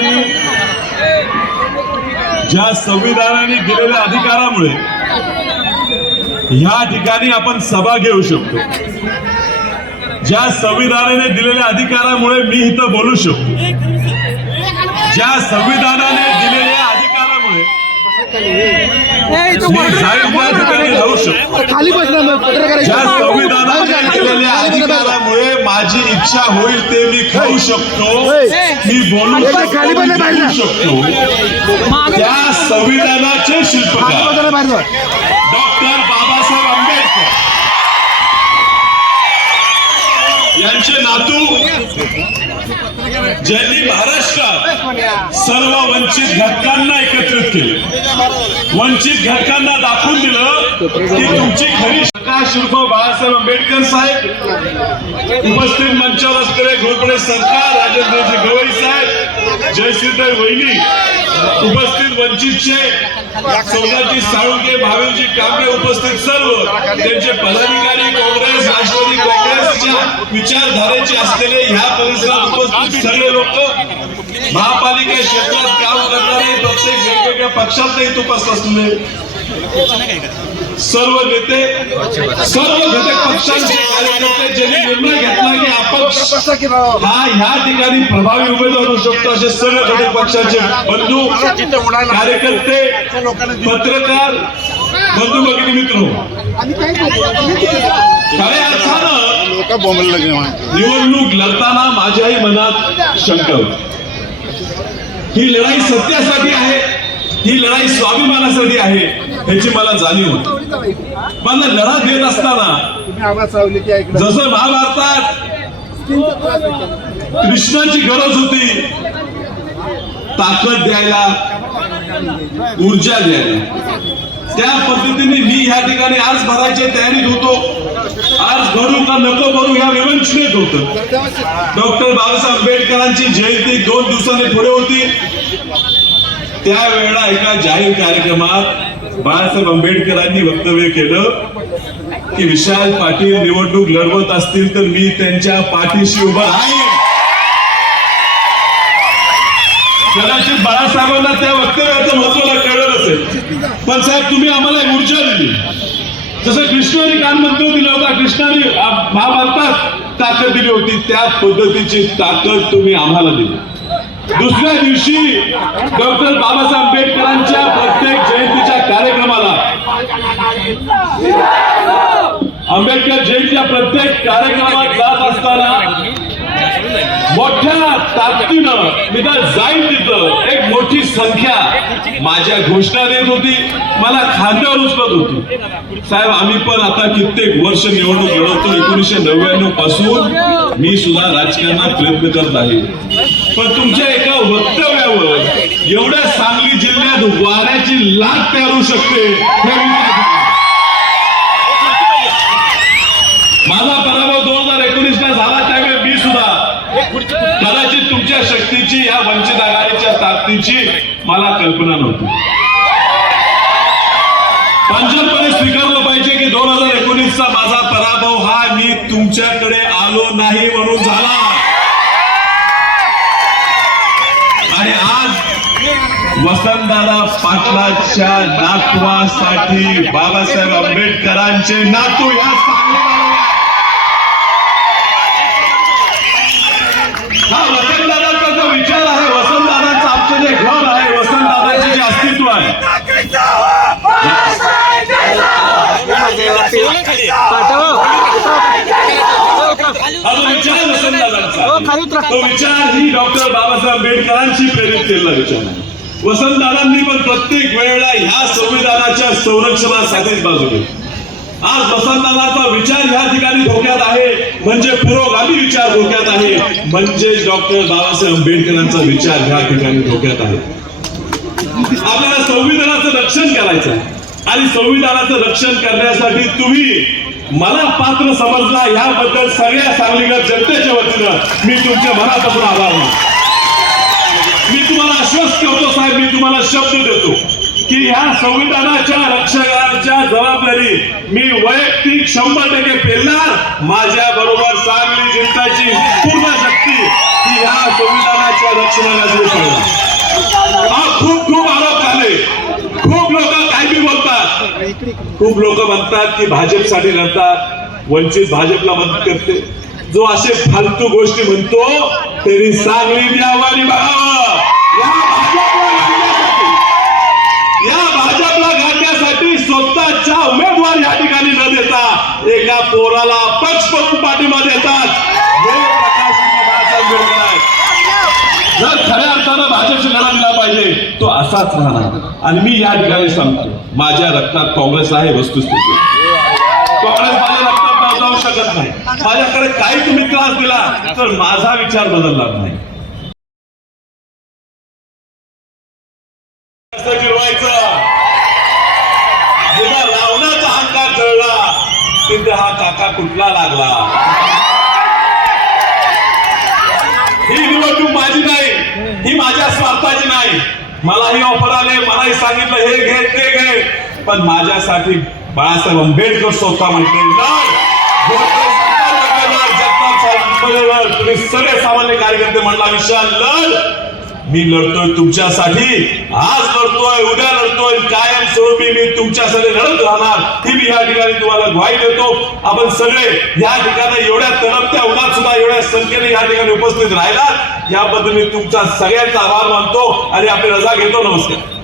संविधानाने ज्या संविधानाने दिलेल्या अधिकारामुळे ह्या ठिकाणी आपण सभा घेऊ शकतो. ज्या संविधानाने दिलेल्या अधिकारामुळे मी इथं बोलू शकतो. ज्या संविधानाने दिलेल्या अधिकारामुळे ज्या संविधानाने दिलेल्या अधिकारामुळे माझी इच्छा होईल ते मी खाऊ शकतो. मी बोलू. शकतो त्या संविधानाचे शिल्पकार. डॉक्टर बाबासाहेब आंबेडकर. यांचे नातू ज्यांनी महाराष्ट्रात सर्व वंचित घटकांना एकत्रित केले. वंचित घटकांना दाखवून दिलं की तुमची खरी प्रकाश उर्फ बाळासाहेब आंबेडकर साहेब उपस्थित मंचावर असलेले घोरपडे सरकार राजेंद्रजी गवई साहेब जयश्रीताई वहिनी. उपस्थित वंचितचे सौदाजी साळुंके भावेजी कांबळे उपस्थित सर्व. त्यांचे पदाधिकारी काँग्रेस राष्ट्रवादी काँग्रेसच्या विचारधारेचे असलेले ह्या परिसरात उपस्थित सगळे लोक महापालिका क्षेत्रात काम करणारे प्रत्येक वेगवेगळ्या पक्षात उपस्थित असलेले. सर्व नेते सर्व घटक पक्षांचे कार्यकर्ते ज्यांनी निर्णय घेतला की अपक्ष हा ह्या ठिकाणी प्रभावी उमेदवार होऊ शकतो असे सर्व घटक पक्षाचे बंधू कार्यकर्ते पत्रकार बंधू भगिनी मित्र. खऱ्या अर्थानं निवडणूक लढताना माझ्याही मनात शंका होती. ही लढाई सत्यासाठी आहे ही लढाई स्वाभिमानासाठी आहे ह्याची मला जाणीव होती. पण लढा देत असताना जसं महाभारतात कृष्णाची गरज होती ताकद द्यायला ऊर्जा द्यायला. त्या पद्धतीने मी ह्या ठिकाणी आज भरायच्या तयारीत होतो. आज भरू का नको भरू ह्या विवंचनेत होतं. डॉक्टर बाबासाहेब आंबेडकरांची जयंती दोन दिवसांनी पुढे होती. त्यावेळेला एका जाहीर कार्यक्रमात बाळासाहेब आंबेडकरांनी वक्तव्य केलं की विशाल पाटील निवडणूक लढवत असतील तर मी त्यांच्या पाठीशी उभा आहे. कदाचित बाळासाहेबांना त्या वक्तव्याचं महत्त्व कळलं नसेल. पण साहेब तुम्ही आम्हाला ऊर्जा दिली. जसं कृष्णाने कान मंत्र दिला होता कृष्णाने महाभारतात ताकद दिली होती त्या पद्धतीची ताकद तुम्ही आम्हाला दिली. दुसऱ्या दिवशी डॉक्टर बाबासाहेब आंबेडकरांच्या प्रत्येक जयंतीच्या कार्यक्रमाला आंबेडकर जयंतीच्या प्रत्येक कार्यक्रमात जात असताना मोठ्या ताकदीनं निदान जाईल तिथं एक मोठी संख्या माझ्या घोषणा देत होती. मला खांद्यावर उचलत होती. साहेब आम्ही पण आता कित्येक वर्ष निवडणूक लढवतो. एकोणीसशे नव्याण्णवपासून मी सुद्धा राजकारणात प्रयत्न करत आहे. पण तुमच्या एका वक्तव्यावर एवढ्या सांगली जिल्ह्यात वाऱ्याची लाट तयार होऊ शकते. माझा पराभव दोन हजार एकोणीस ला झाला त्यावेळी मी सुद्धा कदाचित तुमच्या शक्तीची या वंचित आघाडीच्या ताकदीची मला कल्पना नव्हती. पंचमपणे स्वीकारलं पाहिजे की दोन हजार एकोणीसचा माझा पराभव हा मी तुमच्याकडे आलो नाही म्हणून झाला आणि आज वसंतदादा पाटलाच्या नातवासाठी बाबासाहेब आंबेडकरांचे नातू या हा वसंतदादांचा जो विचार आहे वसंतदादांचं आमचं जे घर आहे वसंतदादांचे जे अस्तित्व आहे. विचार तो विचार ही डॉक्टर बाबासाहेब आंबेडकरांशी प्रेरित केलेला विचार आहे. वसंतदादांनी पण प्रत्येक वेळेला ह्या संविधानाच्या संरक्षणासाठीच बाजू घेतली आज वसंतदादाचा विचार ह्या ठिकाणी धोक्यात आहे. म्हणजे पुरोगामी विचार धोक्यात आहे. म्हणजे डॉक्टर बाबासाहेब आंबेडकरांचा विचार ह्या ठिकाणी धोक्यात आहे. आपल्याला संविधानाचं रक्षण करायचं आहे. आणि संविधानाचं रक्षण करण्यासाठी तुम्ही मला पात्र समजला याबद्दल सगळ्या सांगलीकर जनतेच्या वतीनं मी तुमच्या मनापासून आभार मानतो. आश्वस्त करतो साहेब मी तुम्हाला शब्द देतो की ह्या संविधानाच्या रक्षकाच्या जबाबदारी मी वैयक्तिक शंभर टक्के पेलणार. माझ्या बरोबर सांगली जनताची पूर्ण शक्ती की ह्या संविधानाच्या रक्षणाला करणार खूप खूप आरोप झाले. खूप लोक काय बी बोलतात. खूप लोक म्हणतात की भाजपसाठी लढतात. वंचित भाजपला मदत करते. जो असे फालतू गोष्टी म्हणतो तरी सांगली द्यावं आणि बघावं. पोराला पक्ष म्हणून पाठिंबा देतात. हे प्रकाश आंबेडकर आहेत. जर खऱ्या अर्थानं भाजपशी लढा दिला पाहिजे तो असाच राहणार. आणि मी या ठिकाणी सांगतो माझ्या रक्तात काँग्रेस आहे वस्तुस्थिती. काँग्रेस माझ्या रक्तात जाऊ शकत नाही. माझ्याकडे काही तुम्ही त्रास दिला तर माझा विचार बदलणार नाही. कसं गिरवायचं तिथे हा काका कुठला लागला? ही निवडणूक माझी नाही ही माझ्या स्वार्थाची नाही. मलाही ऑफर आले मलाही सांगितलं हे घे ते घे. पण माझ्यासाठी बाळासाहेब आंबेडकर स्वतः म्हटले लढ. जगताप तुम्ही सगळे सामान्य कार्यकर्ते म्हणला विशाल लढ. मी लढतोय तुमच्यासाठी. आज लढतोय उद्या लढतोय. कायम स्वरूपी मी तुमच्यासाठी लढत राहणार. ही मी या ठिकाणी तुम्हाला ग्वाही देतो. आपण सगळे या ठिकाणी एवढ्या तडपत्या उन्हात सुद्धा एवढ्या संख्येने या ठिकाणी उपस्थित राहिलात. याबद्दल मी तुमचा सगळ्यांचा आभार मानतो आणि आपली रजा घेतो. नमस्कार.